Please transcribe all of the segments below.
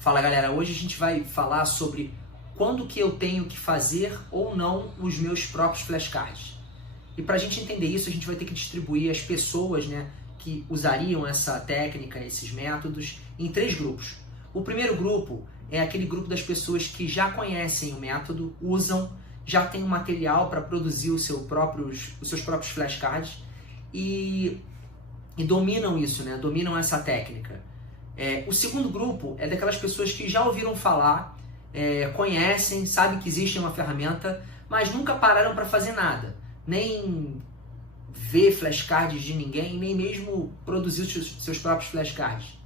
Fala galera, hoje a gente vai falar sobre quando que eu tenho que fazer ou não os meus próprios flashcards. E para a gente entender isso, a gente vai ter que distribuir as pessoas, que usariam essa técnica, esses métodos, em 3 grupos. O primeiro grupo é aquele grupo das pessoas que já conhecem o método, usam, já tem um material para produzir os seus próprios flashcards e dominam isso, dominam essa técnica. O segundo grupo é daquelas pessoas que já ouviram falar, conhecem, sabem que existe uma ferramenta, mas nunca pararam para fazer nada, nem ver flashcards de ninguém, nem mesmo produzir os seus próprios flashcards.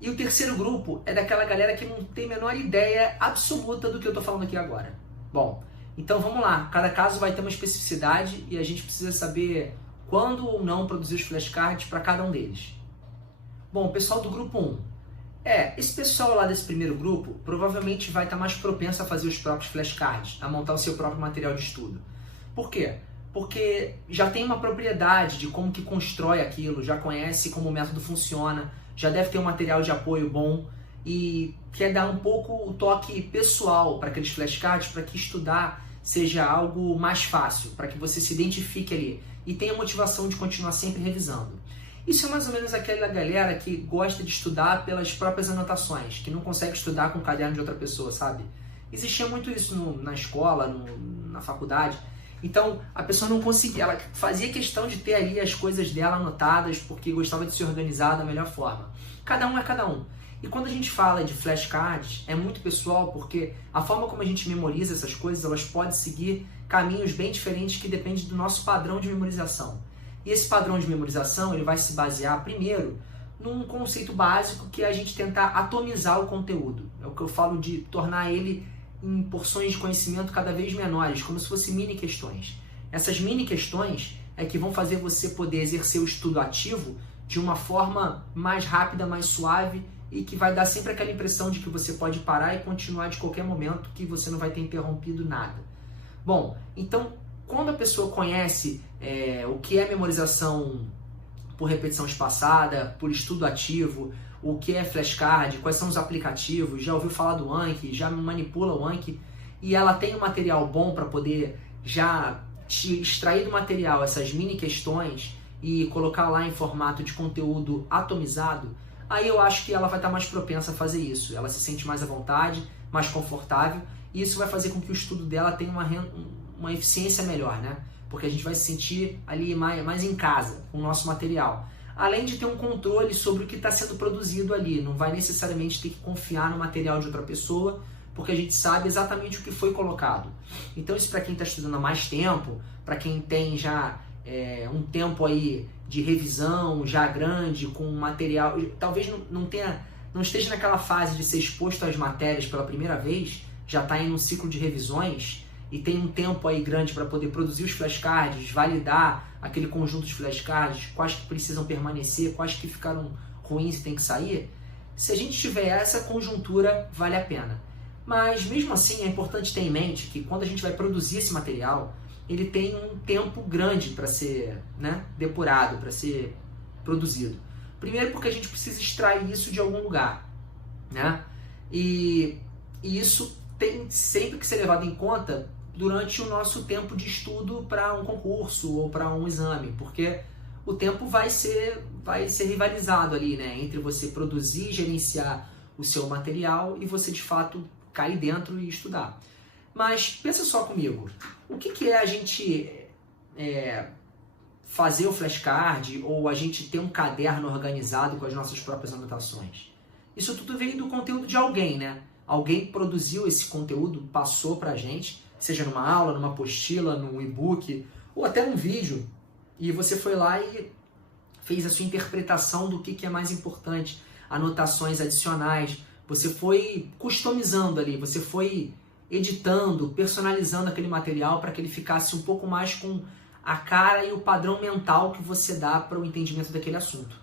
E o terceiro grupo é daquela galera que não tem a menor ideia absoluta do que eu estou falando aqui agora. Bom, então vamos lá, cada caso vai ter uma especificidade e a gente precisa saber quando ou não produzir os flashcards para cada um deles. Bom, o pessoal do grupo 1. Esse pessoal lá desse primeiro grupo provavelmente vai estar mais propenso a fazer os próprios flashcards, a montar o seu próprio material de estudo. Por quê? Porque já tem uma propriedade de como que constrói aquilo, já conhece como o método funciona, já deve ter um material de apoio bom e quer dar um pouco o toque pessoal para aqueles flashcards, para que estudar seja algo mais fácil, para que você se identifique ali e tenha motivação de continuar sempre revisando. Isso é mais ou menos aquela galera que gosta de estudar pelas próprias anotações, que não consegue estudar com o caderno de outra pessoa, sabe? Existia muito isso na escola, na faculdade. Então, a pessoa não conseguia, ela fazia questão de ter ali as coisas dela anotadas porque gostava de se organizar da melhor forma. Cada um é cada um. E quando a gente fala de flashcards, é muito pessoal porque a forma como a gente memoriza essas coisas, elas podem seguir caminhos bem diferentes que dependem do nosso padrão de memorização. E esse padrão de memorização ele vai se basear primeiro num conceito básico que é a gente tentar atomizar o conteúdo. É o que eu falo de tornar ele em porções de conhecimento cada vez menores, como se fossem mini questões. Essas mini questões é que vão fazer você poder exercer o estudo ativo de uma forma mais rápida, mais suave e que vai dar sempre aquela impressão de que você pode parar e continuar de qualquer momento, que você não vai ter interrompido nada. Bom, então quando a pessoa conhece o que é memorização por repetição espaçada, por estudo ativo, o que é flashcard, quais são os aplicativos, já ouviu falar do Anki, já manipula o Anki, e ela tem um material bom para poder já te extrair do material essas mini questões e colocar lá em formato de conteúdo atomizado, aí eu acho que ela vai estar mais propensa a fazer isso. Ela se sente mais à vontade, mais confortável, e isso vai fazer com que o estudo dela tenha uma eficiência melhor, Porque a gente vai se sentir ali mais em casa com o nosso material. Além de ter um controle sobre o que está sendo produzido ali, não vai necessariamente ter que confiar no material de outra pessoa, porque a gente sabe exatamente o que foi colocado. Então isso para quem está estudando há mais tempo, para quem tem já um tempo aí de revisão já grande, com material, talvez não esteja naquela fase de ser exposto às matérias pela primeira vez, já está em um ciclo de revisões, e tem um tempo aí grande para poder produzir os flashcards, validar aquele conjunto de flashcards, quais que precisam permanecer, quais que ficaram ruins e tem que sair. Se a gente tiver essa conjuntura, vale a pena. Mas mesmo assim é importante ter em mente que quando a gente vai produzir esse material, ele tem um tempo grande para ser depurado, para ser produzido. Primeiro porque a gente precisa extrair isso de algum lugar, E isso tem sempre que ser levado em conta durante o nosso tempo de estudo para um concurso ou para um exame, porque o tempo vai ser rivalizado ali, entre você produzir e gerenciar o seu material e você de fato cair dentro e estudar. Mas pensa só comigo, o que é a gente fazer o flashcard ou a gente ter um caderno organizado com as nossas próprias anotações? Isso tudo veio do conteúdo de alguém, Alguém produziu esse conteúdo, passou pra gente, seja numa aula, numa apostila, num e-book, ou até num vídeo, e você foi lá e fez a sua interpretação do que é mais importante, anotações adicionais, você foi customizando ali, você foi editando, personalizando aquele material para que ele ficasse um pouco mais com a cara e o padrão mental que você dá para o entendimento daquele assunto.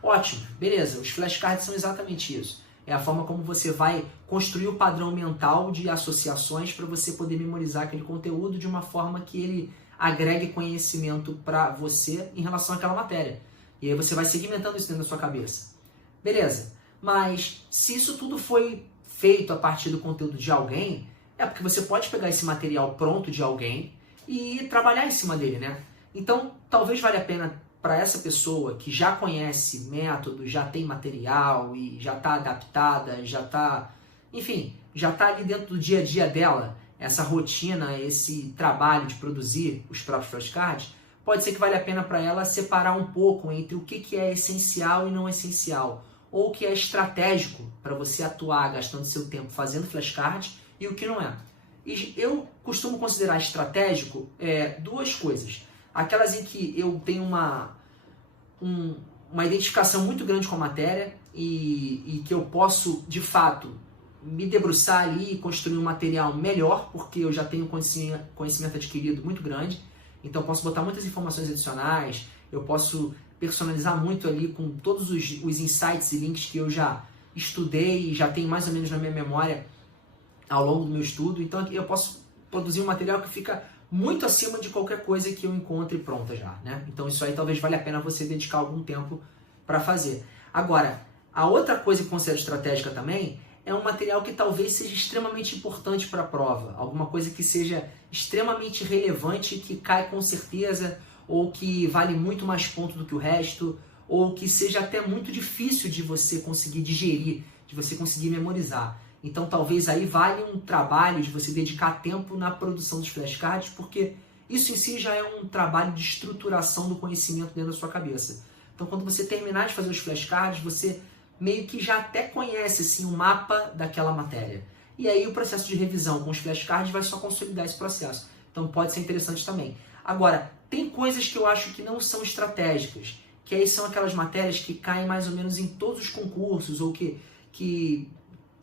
Ótimo, beleza, os flashcards são exatamente isso. É a forma como você vai construir o padrão mental de associações para você poder memorizar aquele conteúdo de uma forma que ele agregue conhecimento para você em relação àquela matéria. E aí você vai segmentando isso dentro da sua cabeça. Beleza. Mas se isso tudo foi feito a partir do conteúdo de alguém, é porque você pode pegar esse material pronto de alguém e trabalhar em cima dele, né? Então, talvez valha a pena para essa pessoa que já conhece método, já tem material e já está adaptada, já está, enfim, já está ali dentro do dia a dia dela, essa rotina, esse trabalho de produzir os próprios flashcards, pode ser que valha a pena para ela separar um pouco entre o que é essencial e não essencial, ou o que é estratégico para você atuar gastando seu tempo fazendo flashcards e o que não é. E eu costumo considerar estratégico duas coisas. Aquelas em que eu tenho uma identificação muito grande com a matéria e que eu posso, de fato, me debruçar ali e construir um material melhor, porque eu já tenho conhecimento adquirido muito grande, então eu posso botar muitas informações adicionais, eu posso personalizar muito ali com todos os insights e links que eu já estudei e já tenho mais ou menos na minha memória ao longo do meu estudo, então eu posso produzir um material que fica muito acima de qualquer coisa que eu encontre pronta já, né? Então isso aí talvez valha a pena você dedicar algum tempo para fazer. Agora, a outra coisa que eu considero estratégica também é um material que talvez seja extremamente importante para a prova, alguma coisa que seja extremamente relevante, que cai com certeza, ou que vale muito mais ponto do que o resto, ou que seja até muito difícil de você conseguir digerir, de você conseguir memorizar. Então talvez aí vale um trabalho de você dedicar tempo na produção dos flashcards, porque isso em si já é um trabalho de estruturação do conhecimento dentro da sua cabeça. Então quando você terminar de fazer os flashcards, você meio que já até conhece assim, um mapa daquela matéria. E aí o processo de revisão com os flashcards vai só consolidar esse processo. Então pode ser interessante também. Agora, tem coisas que eu acho que não são estratégicas, que aí são aquelas matérias que caem mais ou menos em todos os concursos, ou que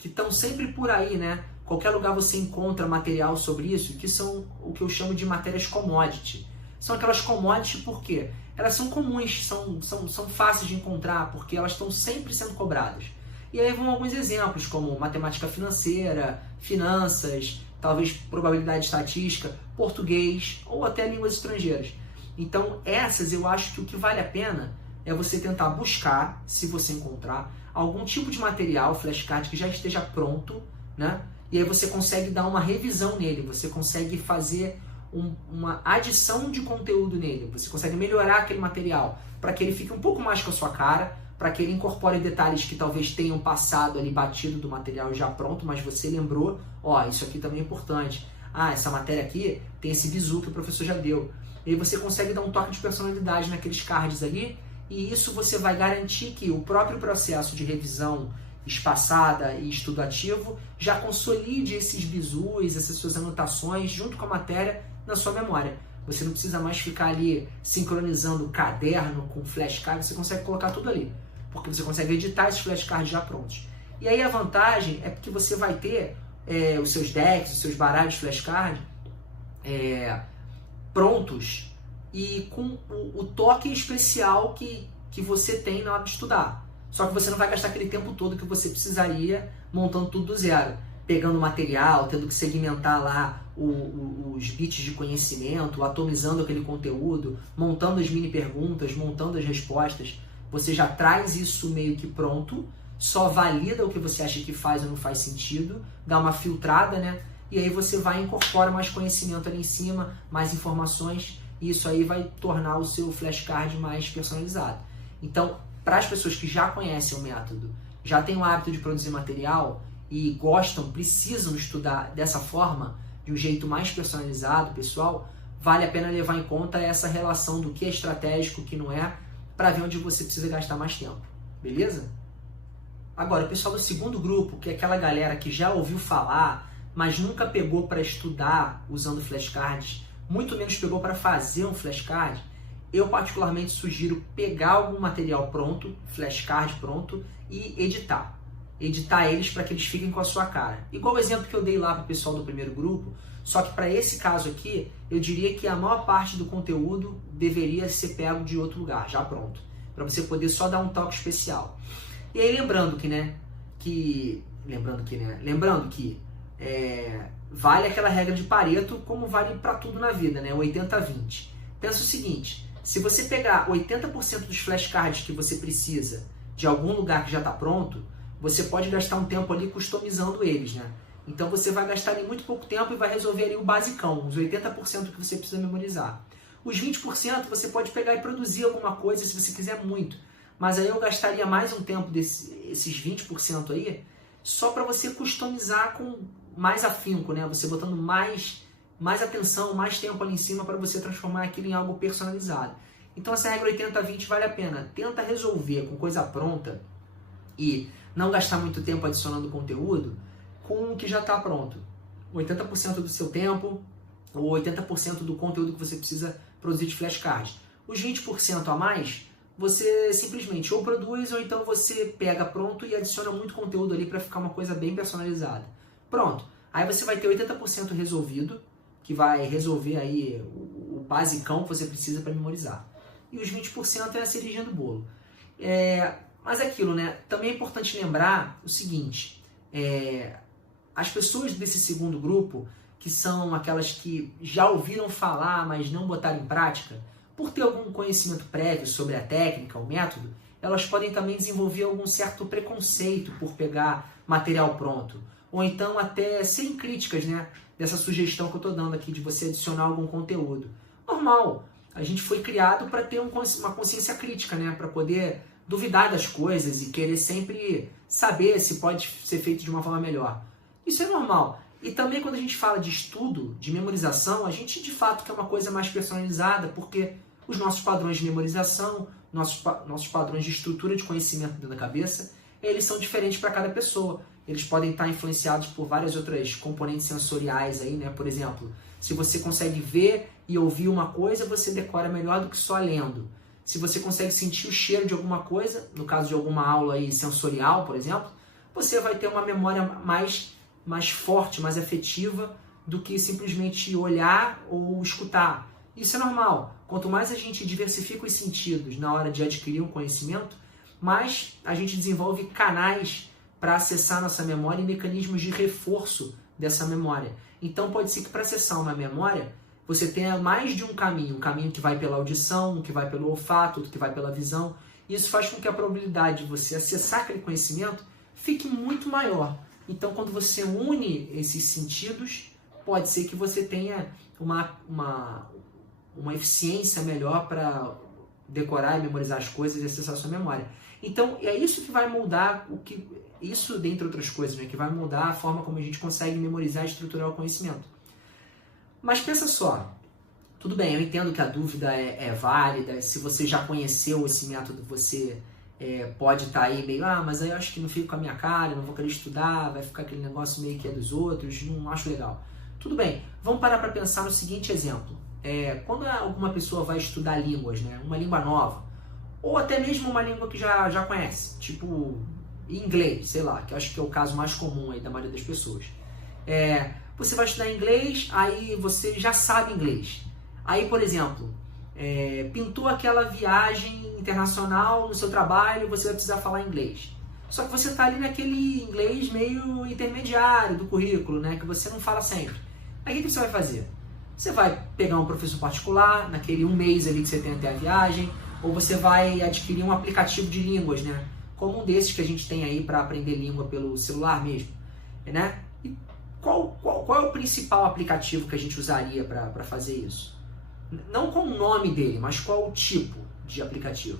estão sempre por aí, né? Qualquer lugar você encontra material sobre isso, que são o que eu chamo de matérias commodity. São aquelas commodities por quê? Elas são comuns, são fáceis de encontrar, porque elas estão sempre sendo cobradas. E aí vão alguns exemplos, como matemática financeira, finanças, talvez probabilidade estatística, português ou até línguas estrangeiras. Então essas eu acho que o que vale a pena é você tentar buscar, se você encontrar, algum tipo de material, flashcard que já esteja pronto, né? E aí você consegue dar uma revisão nele, você consegue fazer uma adição de conteúdo nele, você consegue melhorar aquele material para que ele fique um pouco mais com a sua cara, para que ele incorpore detalhes que talvez tenham passado ali batido do material já pronto, mas você lembrou, ó, isso aqui também é importante. Ah, essa matéria aqui tem esse bizu que o professor já deu. E aí você consegue dar um toque de personalidade naqueles cards ali, e isso você vai garantir que o próprio processo de revisão espaçada e estudo ativo já consolide esses bizus, essas suas anotações junto com a matéria na sua memória. Você não precisa mais ficar ali sincronizando o caderno com flashcard, você consegue colocar tudo ali, porque você consegue editar esses flashcards já prontos. E aí a vantagem é porque você vai ter os seus decks, os seus baralhos flashcard prontos e com o toque especial que você tem na hora de estudar. Só que você não vai gastar aquele tempo todo que você precisaria montando tudo do zero, pegando material, tendo que segmentar lá os bits de conhecimento, atomizando aquele conteúdo, montando as mini perguntas, montando as respostas. Você já traz isso meio que pronto, só valida o que você acha que faz ou não faz sentido, dá uma filtrada, né? E aí você vai e incorpora mais conhecimento ali em cima, mais informações, e isso aí vai tornar o seu flashcard mais personalizado. Então, para as pessoas que já conhecem o método, já têm o hábito de produzir material e gostam, precisam estudar dessa forma, de um jeito mais personalizado, pessoal, vale a pena levar em conta essa relação do que é estratégico, o que não é, para ver onde você precisa gastar mais tempo. Beleza? Agora, o pessoal do segundo grupo, que é aquela galera que já ouviu falar, mas nunca pegou para estudar usando flashcards, muito menos pegou para fazer um flashcard, eu particularmente sugiro pegar algum material pronto, flashcard pronto, e editar. Editar eles para que eles fiquem com a sua cara. Igual o exemplo que eu dei lá para o pessoal do primeiro grupo, só que para esse caso aqui, eu diria que a maior parte do conteúdo deveria ser pego de outro lugar, já pronto, para você poder só dar um toque especial. E aí lembrando que vale aquela regra de Pareto, como vale para tudo na vida, né? 80-20. Pensa o seguinte, se você pegar 80% dos flashcards que você precisa de algum lugar que já está pronto, você pode gastar um tempo ali customizando eles, né? Então você vai gastar ali muito pouco tempo e vai resolver ali o basicão, os 80% que você precisa memorizar. Os 20% você pode pegar e produzir alguma coisa se você quiser muito. Mas aí eu gastaria mais um tempo esses 20% aí só para você customizar com mais afinco, né? Você botando mais atenção, mais tempo ali em cima para você transformar aquilo em algo personalizado. Então essa regra 80-20 vale a pena. Tenta resolver com coisa pronta e não gastar muito tempo adicionando conteúdo com o que já está pronto. 80% do seu tempo ou 80% do conteúdo que você precisa produzir de flashcards. Os 20% a mais, você simplesmente ou produz ou então você pega pronto e adiciona muito conteúdo ali para ficar uma coisa bem personalizada. Pronto. Aí você vai ter 80% resolvido, que vai resolver aí o basicão que você precisa para memorizar. E os 20% é a cerejinha do bolo. Mas é aquilo, né? Também é importante lembrar o seguinte, as pessoas desse segundo grupo, que são aquelas que já ouviram falar, mas não botaram em prática, por ter algum conhecimento prévio sobre a técnica, o método, elas podem também desenvolver algum certo preconceito por pegar material pronto. Ou então até serem críticas, né, dessa sugestão que eu estou dando aqui de você adicionar algum conteúdo. Normal, a gente foi criado para ter uma consciência crítica, né, para poder duvidar das coisas e querer sempre saber se pode ser feito de uma forma melhor. Isso é normal. E também quando a gente fala de estudo, de memorização, a gente de fato quer uma coisa mais personalizada, porque os nossos padrões de memorização, nossos padrões de estrutura de conhecimento dentro da cabeça, eles são diferentes para cada pessoa. Eles podem estar influenciados por várias outras componentes sensoriais aí, né? Por exemplo, se você consegue ver e ouvir uma coisa, você decora melhor do que só lendo. Se você consegue sentir o cheiro de alguma coisa, no caso de alguma aula aí sensorial, por exemplo, você vai ter uma memória mais forte, mais afetiva do que simplesmente olhar ou escutar. Isso é normal. Quanto mais a gente diversifica os sentidos na hora de adquirir um conhecimento, mais a gente desenvolve canais para acessar nossa memória e mecanismos de reforço dessa memória. Então pode ser que para acessar uma memória, você tenha mais de um caminho que vai pela audição, um que vai pelo olfato, outro que vai pela visão. Isso faz com que a probabilidade de você acessar aquele conhecimento fique muito maior. Então, quando você une esses sentidos, pode ser que você tenha uma eficiência melhor para decorar e memorizar as coisas e acessar a sua memória. Então, é isso que vai moldar isso, dentre outras coisas, né, que vai mudar a forma como a gente consegue memorizar e estruturar o conhecimento. Mas pensa só, tudo bem, eu entendo que a dúvida é válida, se você já conheceu esse método, você pode estar aí meio, mas aí eu acho que não fica com a minha cara, não vou querer estudar, vai ficar aquele negócio meio que é dos outros, não acho legal. Tudo bem, vamos parar para pensar no seguinte exemplo. Quando alguma pessoa vai estudar línguas, né, uma língua nova, ou até mesmo uma língua que já conhece, tipo inglês, sei lá, que eu acho que é o caso mais comum aí da maioria das pessoas. Você vai estudar inglês, aí você já sabe inglês. Aí, por exemplo, pintou aquela viagem internacional no seu trabalho, você vai precisar falar inglês. Só que você está ali naquele inglês meio intermediário do currículo, né, que você não fala sempre. Aí o que você vai fazer? Você vai pegar um professor particular, naquele um mês ali que você tem até a viagem, ou você vai adquirir um aplicativo de línguas, né, como um desses que a gente tem aí para aprender língua pelo celular mesmo, né? E qual é o principal aplicativo que a gente usaria para fazer isso? Não com o nome dele, mas qual o tipo de aplicativo?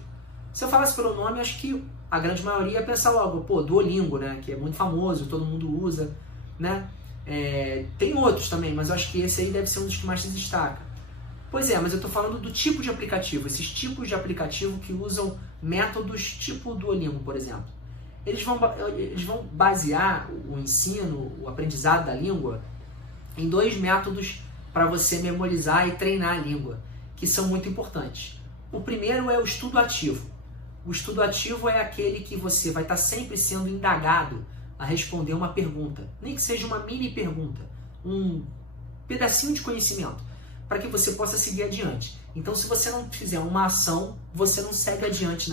Se eu falasse pelo nome, acho que a grande maioria ia pensar logo, Duolingo, né? Que é muito famoso, todo mundo usa, né? Tem outros também, mas eu acho que esse aí deve ser um dos que mais se destaca. Pois é, mas eu estou falando do tipo de aplicativo, esses tipos de aplicativo que usam métodos tipo Duolingo, por exemplo. Eles vão basear o ensino, o aprendizado da língua em 2 métodos para você memorizar e treinar a língua, que são muito importantes. O primeiro é o estudo ativo. O estudo ativo é aquele que você vai estar sempre sendo indagado a responder uma pergunta, nem que seja uma mini pergunta, um pedacinho de conhecimento, para que você possa seguir adiante. Então, se você não fizer uma ação, você não segue adiante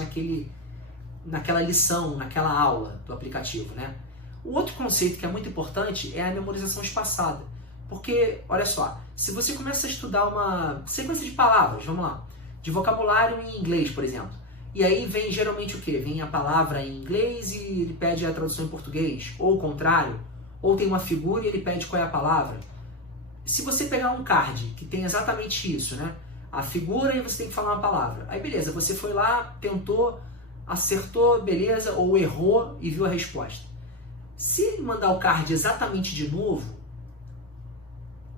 naquela lição, naquela aula do aplicativo, né? O outro conceito que é muito importante é a memorização espaçada. Porque, olha só, se você começa a estudar uma sequência de palavras, vamos lá, de vocabulário em inglês, por exemplo, E aí vem geralmente o quê? Vem a palavra em inglês e ele pede a tradução em português, ou o contrário, ou tem uma figura e ele pede qual é a palavra. Se você pegar um card que tem exatamente isso, né? A figura e você tem que falar uma palavra. Aí beleza, você foi lá, tentou, acertou, beleza, ou errou e viu a resposta. Se ele mandar o card exatamente de novo,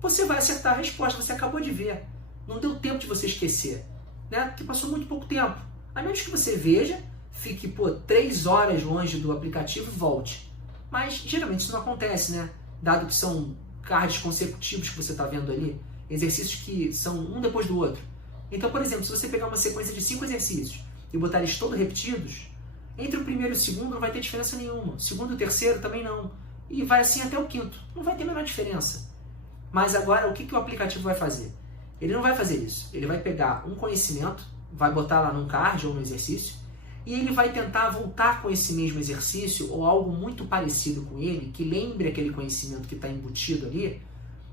você vai acertar a resposta, você acabou de ver. Não deu tempo de você esquecer, né? Porque passou muito pouco tempo. A menos que você veja, fique 3 horas longe do aplicativo e volte. Mas geralmente isso não acontece, né? Dado que são cards consecutivos que você está vendo ali, exercícios que são um depois do outro. Então, por exemplo, se você pegar uma sequência de 5 exercícios e botar eles todos repetidos, entre o primeiro e o segundo não vai ter diferença nenhuma. O segundo e o terceiro também não. E vai assim até o quinto. Não vai ter a menor diferença. Mas agora, o que o aplicativo vai fazer? Ele não vai fazer isso. Ele vai pegar um conhecimento, vai botar lá num card ou no exercício, e ele vai tentar voltar com esse mesmo exercício ou algo muito parecido com ele, que lembre aquele conhecimento que está embutido ali,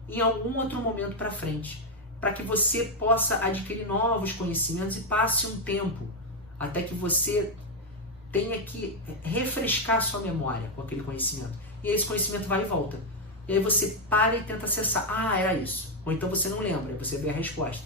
em algum outro momento para frente, para que você possa adquirir novos conhecimentos e passe um tempo até que você tenha que refrescar sua memória com aquele conhecimento. E aí esse conhecimento vai e volta. E aí você para e tenta acessar. Ah, era isso. Ou então você não lembra, aí você vê a resposta.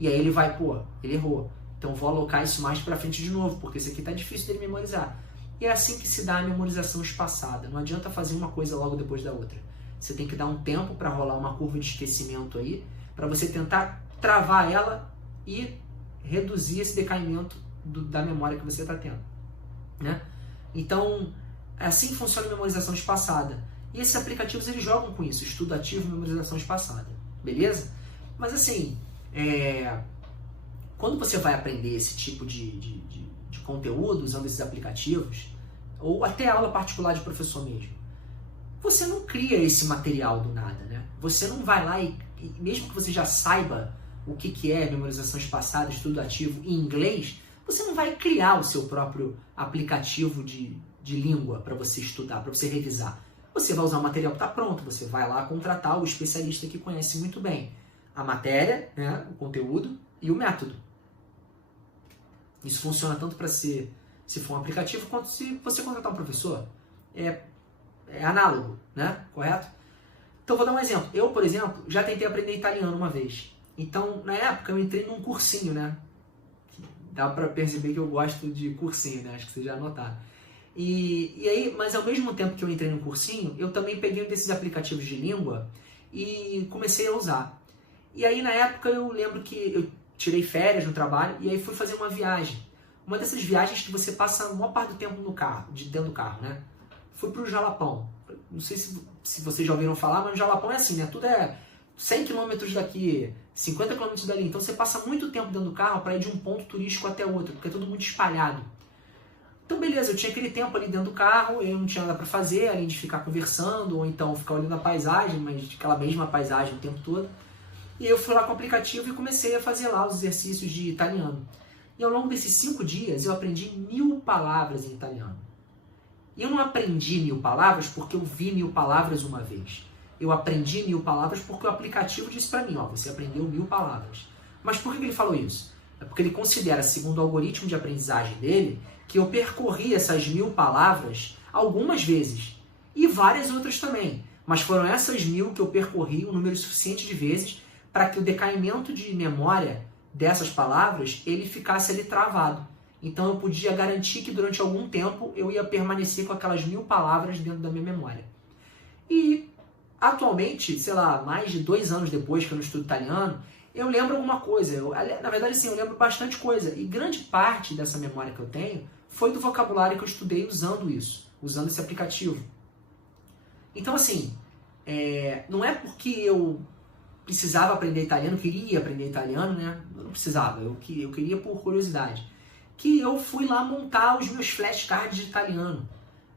E aí ele vai, ele errou. Então vou alocar isso mais para frente de novo, porque isso aqui tá difícil dele memorizar. E é assim que se dá a memorização espaçada. Não adianta fazer uma coisa logo depois da outra. Você tem que dar um tempo para rolar uma curva de esquecimento aí, para você tentar travar ela e reduzir esse decaimento da memória que você está tendo, né? Então, assim funciona a memorização espaçada. E esses aplicativos, eles jogam com isso, estudo ativo e memorização espaçada, beleza? Mas assim, quando você vai aprender esse tipo de conteúdo usando esses aplicativos, ou até aula particular de professor mesmo, você não cria esse material do nada, né? Você não vai lá e mesmo que você já saiba o que é memorização espaçada, estudo ativo em inglês, você não vai criar o seu próprio aplicativo de língua para você estudar, para você revisar. Você vai usar o material que está pronto, você vai lá contratar o especialista que conhece muito bem a matéria, né, o conteúdo e o método. Isso funciona tanto para se for um aplicativo, quanto se você contratar um professor. É análogo, né? Correto? Então, vou dar um exemplo. Eu, por exemplo, já tentei aprender italiano uma vez. Então, na época, eu entrei num cursinho, né? Dá para perceber que eu gosto de cursinho, né? Acho que vocês já notaram. E aí, mas ao mesmo tempo que eu entrei no cursinho, eu também peguei um desses aplicativos de língua e comecei a usar. E aí, na época, eu lembro que eu tirei férias no trabalho e aí fui fazer uma viagem. Uma dessas viagens que você passa a maior parte do tempo no carro, dentro do carro, né? Fui pro Jalapão. Não sei se vocês já ouviram falar, mas no Jalapão é assim, né? Tudo é 100 km daqui, 50 km dali. Então você passa muito tempo dentro do carro para ir de um ponto turístico até outro, porque é tudo muito espalhado. Então beleza, eu tinha aquele tempo ali dentro do carro, eu não tinha nada para fazer, além de ficar conversando, ou então ficar olhando a paisagem, mas aquela mesma paisagem o tempo todo. E eu fui lá com o aplicativo e comecei a fazer lá os exercícios de italiano. E ao longo desses 5 dias eu aprendi 1000 palavras em italiano. E eu não aprendi 1000 palavras porque eu vi 1000 palavras uma vez. Eu aprendi 1000 palavras porque o aplicativo disse para mim, ó, você aprendeu 1000 palavras. Mas por que ele falou isso? É porque ele considera, segundo o algoritmo de aprendizagem dele, que eu percorri essas 1000 palavras algumas vezes. E várias outras também. Mas foram essas 1000 que eu percorri um número suficiente de vezes para que o decaimento de memória dessas palavras, ele ficasse ali travado. Então eu podia garantir que durante algum tempo eu ia permanecer com aquelas 1000 palavras dentro da minha memória. E atualmente, sei lá, mais de 2 anos depois que eu não estudo italiano, eu lembro alguma coisa. Na verdade, sim, eu lembro bastante coisa. E grande parte dessa memória que eu tenho foi do vocabulário que eu estudei usando isso, usando esse aplicativo. Então, assim, não é porque eu precisava aprender italiano, queria aprender italiano, né? Eu não precisava, eu queria por curiosidade. Que eu fui lá montar os meus flashcards de italiano.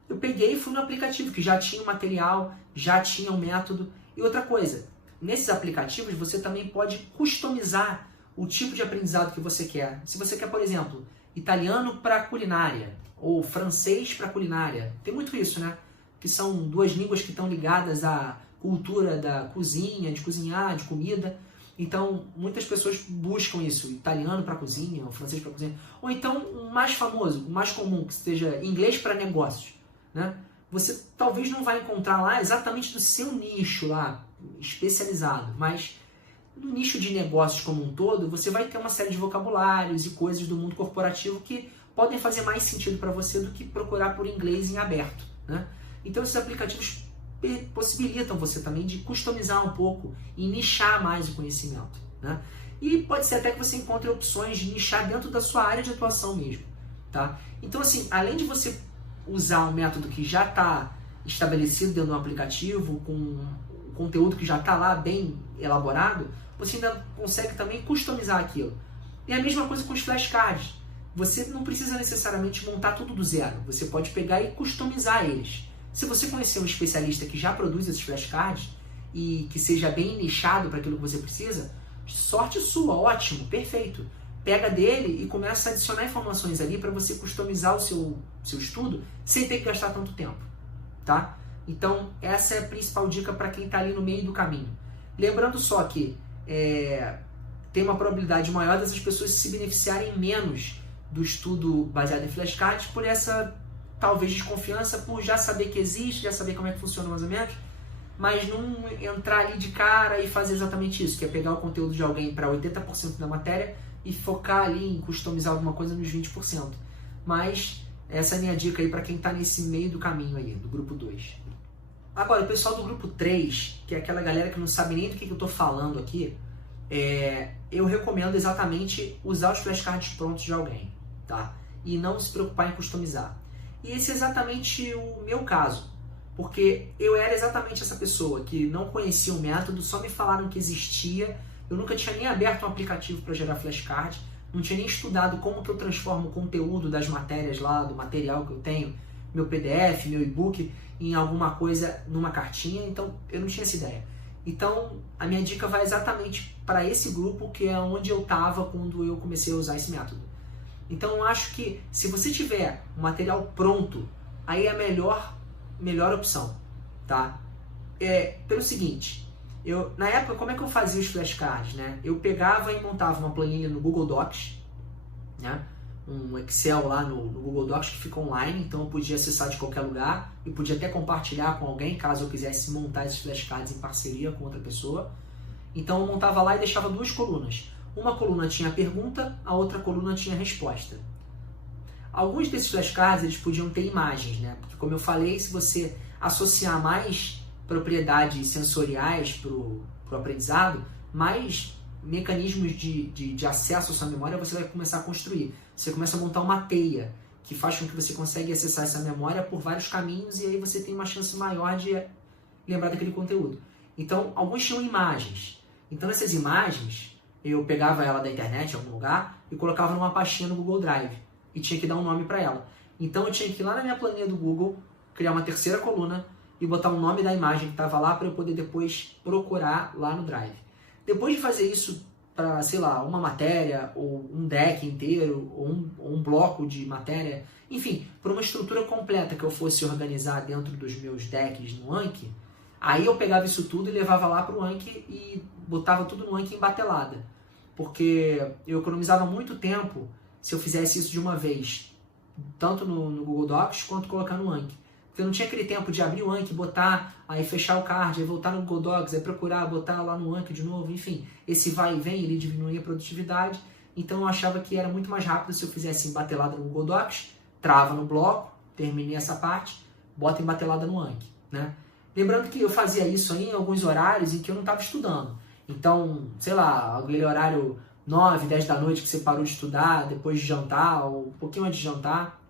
Eu peguei e fui no aplicativo, que já tinha o material, já tinha o método. E outra coisa, nesses aplicativos você também pode customizar o tipo de aprendizado que você quer. Se você quer, por exemplo, italiano para culinária, ou francês para culinária. Tem muito isso, né? Que são 2 línguas que estão ligadas à cultura da cozinha, de cozinhar, de comida. Então, muitas pessoas buscam isso, italiano para cozinha, ou francês para cozinha, ou então o mais famoso, o mais comum, que seja inglês para negócios, né? Você talvez não vai encontrar lá exatamente do seu nicho lá, especializado, mas no nicho de negócios como um todo, você vai ter uma série de vocabulários e coisas do mundo corporativo que podem fazer mais sentido para você do que procurar por inglês em aberto, né? Então, esses aplicativos possibilitam você também de customizar um pouco e nichar mais o conhecimento, né? E pode ser até que você encontre opções de nichar dentro da sua área de atuação mesmo, tá? Então, assim, além de você usar um método que já está estabelecido dentro do aplicativo, com o conteúdo que já está lá bem elaborado, você ainda consegue também customizar aquilo. E a mesma coisa com os flashcards. Você não precisa necessariamente montar tudo do zero. Você pode pegar e customizar eles. Se você conhecer um especialista que já produz esses flashcards e que seja bem nichado para aquilo que você precisa, sorte sua, ótimo, perfeito. Pega dele e começa a adicionar informações ali para você customizar o seu estudo sem ter que gastar tanto tempo, tá? Então, essa é a principal dica para quem está ali no meio do caminho. Lembrando só que tem uma probabilidade maior dessas pessoas se beneficiarem menos do estudo baseado em flashcards por essa talvez desconfiança, por já saber que existe, já saber como é que funciona mais ou menos, mas não entrar ali de cara e fazer exatamente isso, que é pegar o conteúdo de alguém para 80% da matéria e focar ali em customizar alguma coisa nos 20%. Mas essa é a minha dica aí para quem está nesse meio do caminho aí, do grupo 2. Agora, o pessoal do grupo 3, que é aquela galera que não sabe nem do que eu estou falando aqui, eu recomendo exatamente usar os flashcards prontos de alguém, tá? E não se preocupar em customizar. E esse é exatamente o meu caso, porque eu era exatamente essa pessoa que não conhecia o método, só me falaram que existia, eu nunca tinha nem aberto um aplicativo para gerar flashcard, não tinha nem estudado como que eu transformo o conteúdo das matérias lá, do material que eu tenho, meu PDF, meu e-book, em alguma coisa numa cartinha, então eu não tinha essa ideia. Então a minha dica vai exatamente para esse grupo, que é onde eu estava quando eu comecei a usar esse método. Então eu acho que se você tiver um material pronto, aí é a melhor opção, tá? Pelo seguinte, na época, como é que eu fazia os flashcards, né? Eu pegava e montava uma planilha no Google Docs, né? Um Excel lá no Google Docs que fica online, então eu podia acessar de qualquer lugar e podia até compartilhar com alguém, caso eu quisesse montar esses flashcards em parceria com outra pessoa. Então eu montava lá e deixava 2 colunas. Uma coluna tinha a pergunta, a outra coluna tinha a resposta. Alguns desses flashcards eles podiam ter imagens, né? Porque, como eu falei, se você associar mais propriedades sensoriais para o aprendizado, mais mecanismos de acesso à sua memória você vai começar a construir. Você começa a montar uma teia que faz com que você consiga acessar essa memória por vários caminhos e aí você tem uma chance maior de lembrar daquele conteúdo. Então, alguns tinham imagens. Então, essas imagens, eu pegava ela da internet, em algum lugar, e colocava numa pastinha no Google Drive. E tinha que dar um nome para ela. Então, eu tinha que ir lá na minha planilha do Google, criar uma terceira coluna e botar o nome da imagem que estava lá para eu poder depois procurar lá no Drive. Depois de fazer isso para, sei lá, uma matéria, ou um deck inteiro, ou um bloco de matéria, enfim, por uma estrutura completa que eu fosse organizar dentro dos meus decks no Anki, aí eu pegava isso tudo e levava lá para o Anki e botava tudo no Anki em batelada. Porque eu economizava muito tempo se eu fizesse isso de uma vez, tanto no Google Docs quanto colocar no Anki. Porque eu não tinha aquele tempo de abrir o Anki, botar, aí fechar o card, aí voltar no Google Docs, aí procurar, botar lá no Anki de novo, enfim. Esse vai e vem, ele diminuía a produtividade. Então eu achava que era muito mais rápido se eu fizesse em batelada no Google Docs, trava no bloco, terminei essa parte, bota em batelada no Anki, né? Lembrando que eu fazia isso aí em alguns horários em que eu não estava estudando. Então, sei lá, aquele horário 9, 10 da noite que você parou de estudar, depois de jantar, ou um pouquinho antes de jantar,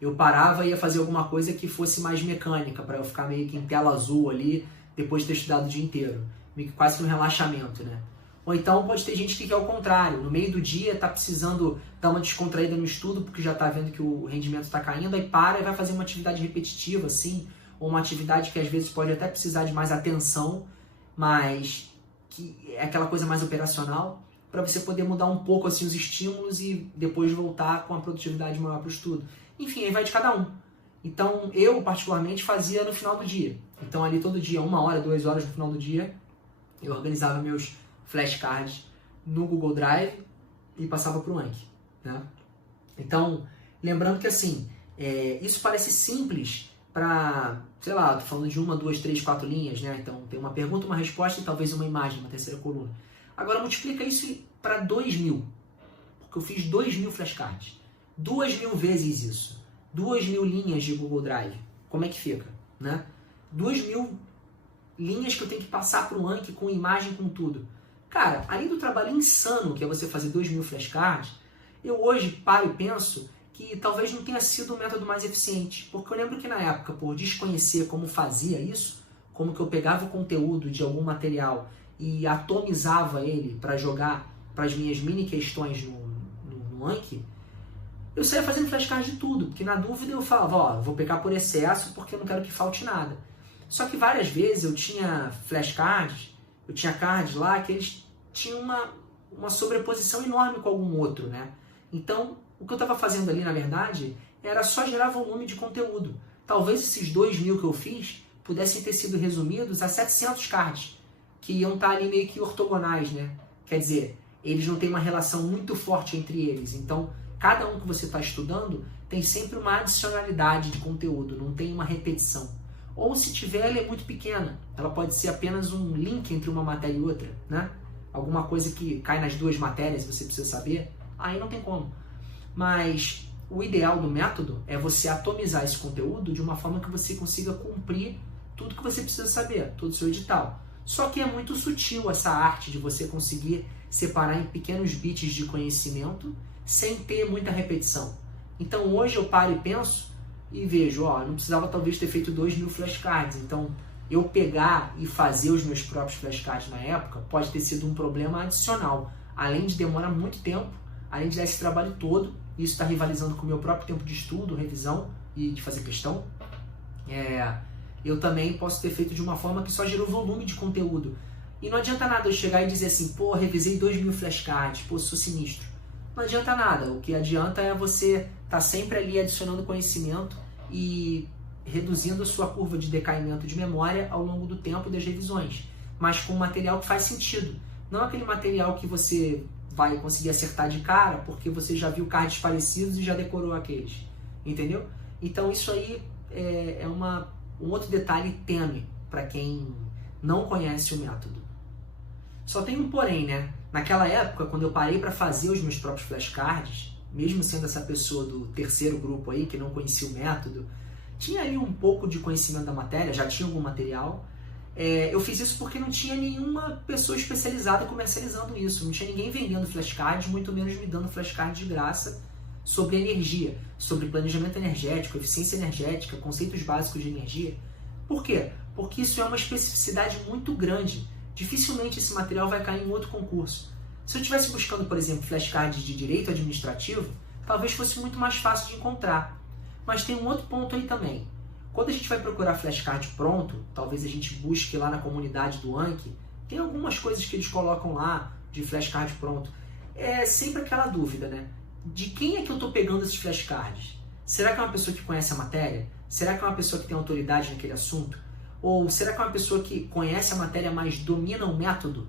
eu parava e ia fazer alguma coisa que fosse mais mecânica, para eu ficar meio que em tela azul ali, depois de ter estudado o dia inteiro. Meio que quase que um relaxamento, né? Ou então pode ter gente que é o contrário, no meio do dia está precisando dar uma descontraída no estudo, porque já está vendo que o rendimento está caindo, aí para e vai fazer uma atividade repetitiva, assim, ou uma atividade que às vezes pode até precisar de mais atenção, mas que é aquela coisa mais operacional, para você poder mudar um pouco assim os estímulos e depois voltar com a produtividade maior para o estudo. Enfim, aí vai de cada um. Então, eu particularmente fazia no final do dia. Então, ali todo dia, 1 hora, 2 horas no final do dia, eu organizava meus flashcards no Google Drive e passava para o Anki, né? Então, lembrando que assim, isso parece simples para, sei lá, tô falando de 1, 2, 3, 4 linhas, né? Então tem uma pergunta, uma resposta e talvez uma imagem, uma terceira coluna. Agora multiplica isso para 2.000, porque eu fiz 2.000 flashcards. 2.000 vezes isso. 2.000 linhas de Google Drive. Como é que fica, né? 2.000 linhas que eu tenho que passar para o Anki com imagem, com tudo. Cara, além do trabalho insano que é você fazer 2.000 flashcards, eu hoje paro e penso que talvez não tenha sido o método mais eficiente. Porque eu lembro que na época, por desconhecer como fazia isso, como que eu pegava o conteúdo de algum material e atomizava ele para jogar para as minhas mini questões no Anki, eu saía fazendo flashcard de tudo, porque na dúvida eu falava, ó, vou pegar por excesso porque eu não quero que falte nada. Só que várias vezes eu tinha flashcards, eu tinha cards lá que eles tinham uma sobreposição enorme com algum outro, né? Então, o que eu estava fazendo ali, na verdade, era só gerar volume de conteúdo. Talvez esses 2.000 que eu fiz pudessem ter sido resumidos a 700 cards, que iam estar ali meio que ortogonais, né? Quer dizer, eles não têm uma relação muito forte entre eles. Então, cada um que você está estudando tem sempre uma adicionalidade de conteúdo, não tem uma repetição. Ou se tiver, ela é muito pequena. Ela pode ser apenas um link entre uma matéria e outra, né? Alguma coisa que cai nas duas matérias e você precisa saber, aí não tem como. Mas o ideal do método é você atomizar esse conteúdo de uma forma que você consiga cumprir tudo que você precisa saber, todo o seu edital. Só que é muito sutil essa arte de você conseguir separar em pequenos bits de conhecimento sem ter muita repetição. Então hoje eu paro e penso e vejo, ó, não precisava talvez ter feito 2.000 flashcards. Então eu pegar e fazer os meus próprios flashcards na época pode ter sido um problema adicional. Além de demorar muito tempo, além de dar esse trabalho todo, isso está rivalizando com o meu próprio tempo de estudo, revisão e de fazer questão. Eu também posso ter feito de uma forma que só gerou volume de conteúdo. E não adianta nada eu chegar e dizer assim, pô, revisei 2.000 flashcards, pô, sou sinistro. Não adianta nada. O que adianta é você estar sempre ali adicionando conhecimento e reduzindo a sua curva de decaimento de memória ao longo do tempo das revisões, mas com material que faz sentido. Não aquele material que você vai conseguir acertar de cara porque você já viu cards parecidos e já decorou aqueles. Entendeu? Então isso aí é um outro detalhe tênue para quem não conhece o método. Só tem um porém, né? Naquela época, quando eu parei para fazer os meus próprios flashcards, mesmo sendo essa pessoa do terceiro grupo aí, que não conhecia o método, tinha ali um pouco de conhecimento da matéria, já tinha algum material. Eu fiz isso porque não tinha nenhuma pessoa especializada comercializando isso, não tinha ninguém vendendo flashcards, muito menos me dando flashcards de graça sobre energia, sobre planejamento energético, eficiência energética, conceitos básicos de energia. Por quê? Porque isso é uma especificidade muito grande. Dificilmente esse material vai cair em outro concurso. Se eu estivesse buscando, por exemplo, flashcards de direito administrativo, talvez fosse muito mais fácil de encontrar. Mas tem um outro ponto aí também. Quando a gente vai procurar flashcard pronto, talvez a gente busque lá na comunidade do Anki, tem algumas coisas que eles colocam lá de flashcard pronto. É sempre aquela dúvida, né? De quem é que eu estou pegando esses flashcards? Será que é uma pessoa que conhece a matéria? Será que é uma pessoa que tem autoridade naquele assunto? Ou será que é uma pessoa que conhece a matéria, mas domina o método?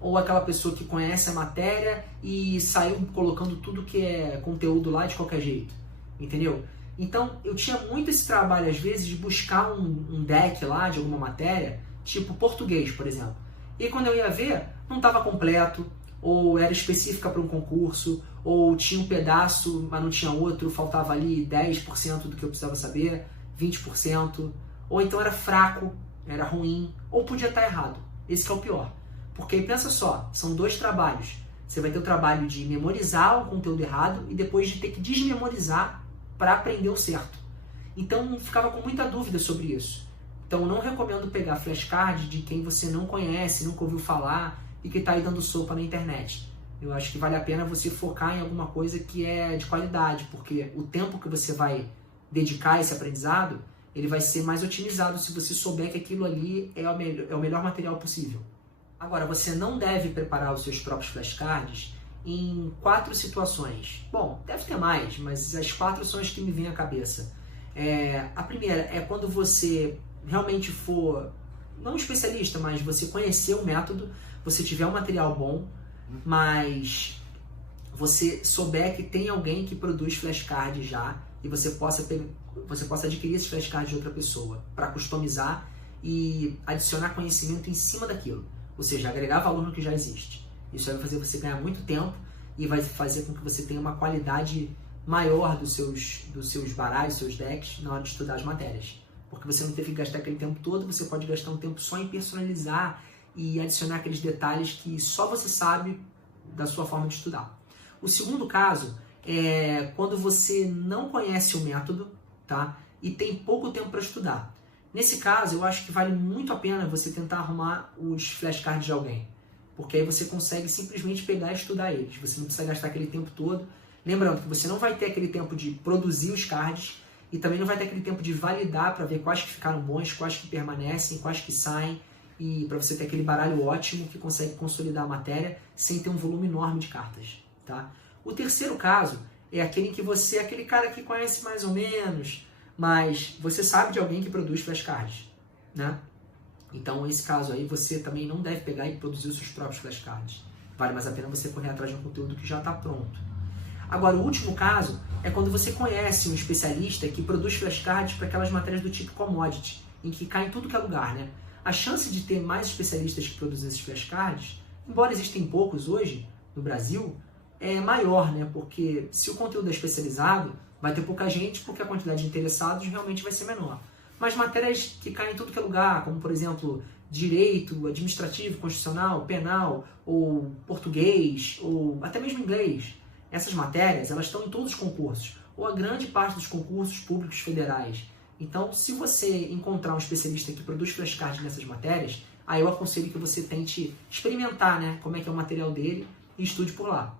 Ou aquela pessoa que conhece a matéria e saiu colocando tudo que é conteúdo lá de qualquer jeito? Entendeu? Então, eu tinha muito esse trabalho, às vezes, de buscar um deck lá de alguma matéria, tipo português, por exemplo. E quando eu ia ver, não estava completo, ou era específica para um concurso, ou tinha um pedaço, mas não tinha outro, faltava ali 10% do que eu precisava saber, 20%, ou então era fraco, era ruim, ou podia estar errado. Esse que é o pior. Porque aí pensa só, são 2 trabalhos. Você vai ter o trabalho de memorizar o conteúdo errado e depois de ter que desmemorizar para aprender o certo. Então ficava com muita dúvida sobre isso. Então eu não recomendo pegar flashcard de quem você não conhece, nunca ouviu falar e que está aí dando sopa na internet. Eu acho que vale a pena você focar em alguma coisa que é de qualidade, porque o tempo que você vai dedicar a esse aprendizado, ele vai ser mais otimizado se você souber que aquilo ali é o melhor material possível. Agora, você não deve preparar os seus próprios flashcards em 4 situações. Bom, deve ter mais, mas as 4 são as que me vêm à cabeça. A primeira é quando você realmente for, não especialista, mas você conhecer o método, você tiver um material bom, mas você souber que tem alguém que produz flashcards já e você possa adquirir esses flashcards de outra pessoa para customizar e adicionar conhecimento em cima daquilo, ou seja, agregar valor no que já existe. Isso vai fazer você ganhar muito tempo e vai fazer com que você tenha uma qualidade maior dos seus baralhos, seus decks na hora de estudar as matérias. Porque você não teve que gastar aquele tempo todo, você pode gastar um tempo só em personalizar e adicionar aqueles detalhes que só você sabe da sua forma de estudar. O segundo caso é quando você não conhece o método, tá? E tem pouco tempo para estudar. Nesse caso, eu acho que vale muito a pena você tentar arrumar os flashcards de alguém, porque aí você consegue simplesmente pegar e estudar eles. Você não precisa gastar aquele tempo todo. Lembrando que você não vai ter aquele tempo de produzir os cards e também não vai ter aquele tempo de validar para ver quais que ficaram bons, quais que permanecem, quais que saem, e para você ter aquele baralho ótimo que consegue consolidar a matéria sem ter um volume enorme de cartas, tá? O terceiro caso é aquele em que você é aquele cara que conhece mais ou menos, mas você sabe de alguém que produz flashcards, né? Então, nesse caso aí, você também não deve pegar e produzir os seus próprios flashcards. Vale mais a pena você correr atrás de um conteúdo que já está pronto. Agora, o último caso é quando você conhece um especialista que produz flashcards para aquelas matérias do tipo commodity, em que cai em tudo que é lugar, né? A chance de ter mais especialistas que produzem esses flashcards, embora existem poucos hoje no Brasil, é maior, né? Porque se o conteúdo é especializado, vai ter pouca gente, porque a quantidade de interessados realmente vai ser menor. Mas matérias que caem em tudo que é lugar, como por exemplo, direito, administrativo, constitucional, penal, ou português, ou até mesmo inglês, essas matérias elas estão em todos os concursos, ou a grande parte dos concursos públicos federais. Então, se você encontrar um especialista que produz flashcards nessas matérias, aí eu aconselho que você tente experimentar, né, como é que é o material dele e estude por lá.